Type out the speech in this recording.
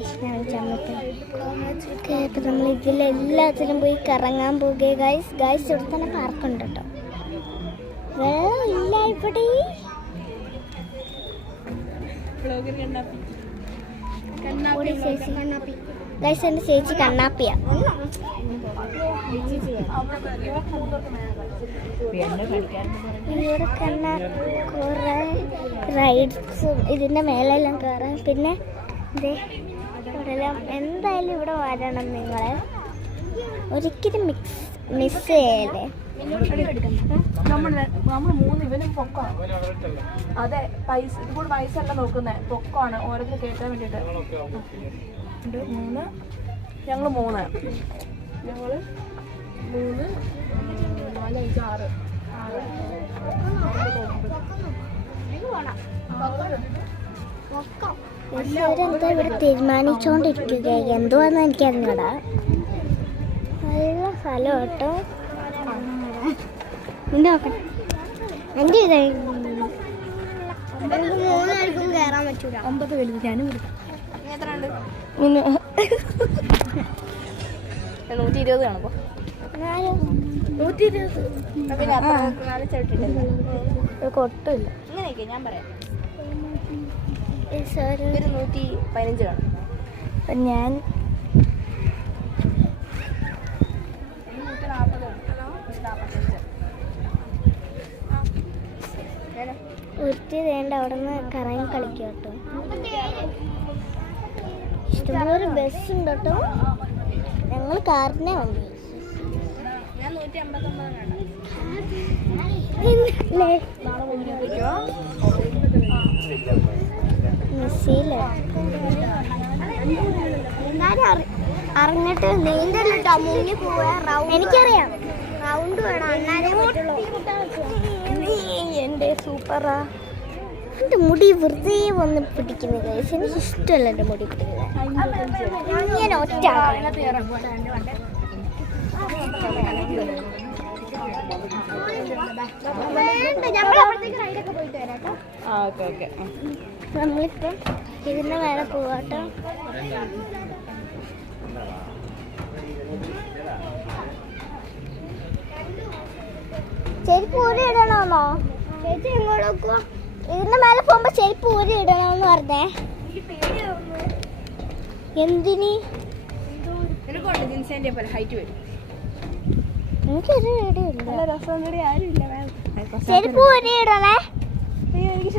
Guys, ഞാൻ ചമ്മത്ത് ഇപ്പം നമ്മൾ ഇതിലെല്ലാത്തിലും പോയി കറങ്ങാൻ പോകുക ഗൈസ്. ഗൈസ് ഇവിടെ തന്നെ പാർക്കുണ്ട് കേട്ടോ. വെള്ളം ഇല്ല ഇവിടെ. ഗൈസ് എൻ്റെ ചേച്ചി കണ്ണാപ്പിയാ. ഇവിടെ കണ്ണാ കുറേ റൈഡ്സും ഇതിൻ്റെ മേലെല്ലാം കയറാം. പിന്നെ ഇവിടെല്ലാം എന്തായാലും ഇവിടെ വരണം. നിങ്ങൾ ഒരിക്കലും മിസ് ചെയ്യല്ലേ. നമ്മൾ 3 ഇവനും പൊക്കമാണ്. അതെ, പൈസ ഇത് കൂടെ പൈസ അല്ല നോക്കുന്നത്, പൊക്കമാണ് ഓരോരുത്തർ കേട്ടാൻ വേണ്ടിയിട്ട്. 3 ഞങ്ങൾ 3 4 5 6 ഇവരെന്താ ഇവിടെ തീരുമാനിച്ചോണ്ടിരിക്കുക, എന്തുവാന്ന് എനിക്കറിഞ്ഞൂടാ. നല്ല സ്ഥലം കേട്ടോ. എൻ്റെ ഇതായി 3 ആൾക്കും കയറാൻ പറ്റൂല. 9 വലുത് ഞാനും കൊടുക്കാം. പിന്നെ 120 കാണുമ്പോ 120 കൊട്ടില്ല. ഇങ്ങനെയൊക്കെ ഞാൻ പറയാം. 115 കാണും. ഞാൻ ഒരുത്തി വേണ്ട അവിടെ നിന്ന് കറങ്ങി കളിക്കുക കേട്ടോ. ഇഷ്ടംപോലെ ബസ് ഉണ്ട് കേട്ടോ. ഞങ്ങൾ കാറിനെ വന്നു. അറിഞ്ഞിട്ട് നീന്തല്ലോ മുങ്ങി പോവാ. എനിക്കറിയാം, റൗണ്ട് വേണം അന്നാലേ പറ്റുള്ളൂ. എൻ്റെ സൂപ്പറാ. എൻ്റെ മുടി വെറുതെ വന്ന് പിടിക്കുന്നത് ഗൈസ്. എനിക്ക് ഇഷ്ടമല്ല എൻ്റെ മുടി പിടിക്കുന്നത്. ഇങ്ങനെ ഒറ്റ നമ്മളിപ്പം ഇതിൻ്റെ മേലെ പോവാട്ടോ. ചെരുപ്പ് ഊരി ഇടണമെന്നോ ചേച്ചി? എങ്ങോട്ട് നോക്കുക? ഇതിന്റെ മേലെ പോകുമ്പോ ചെരുപ്പ് ഊരി ഇടണമെന്ന് പറഞ്ഞേ. എന്തിന്? എനിക്കൊരു ചെരുപ്പ് ഊരി ഇടണേ. എനിക്ക്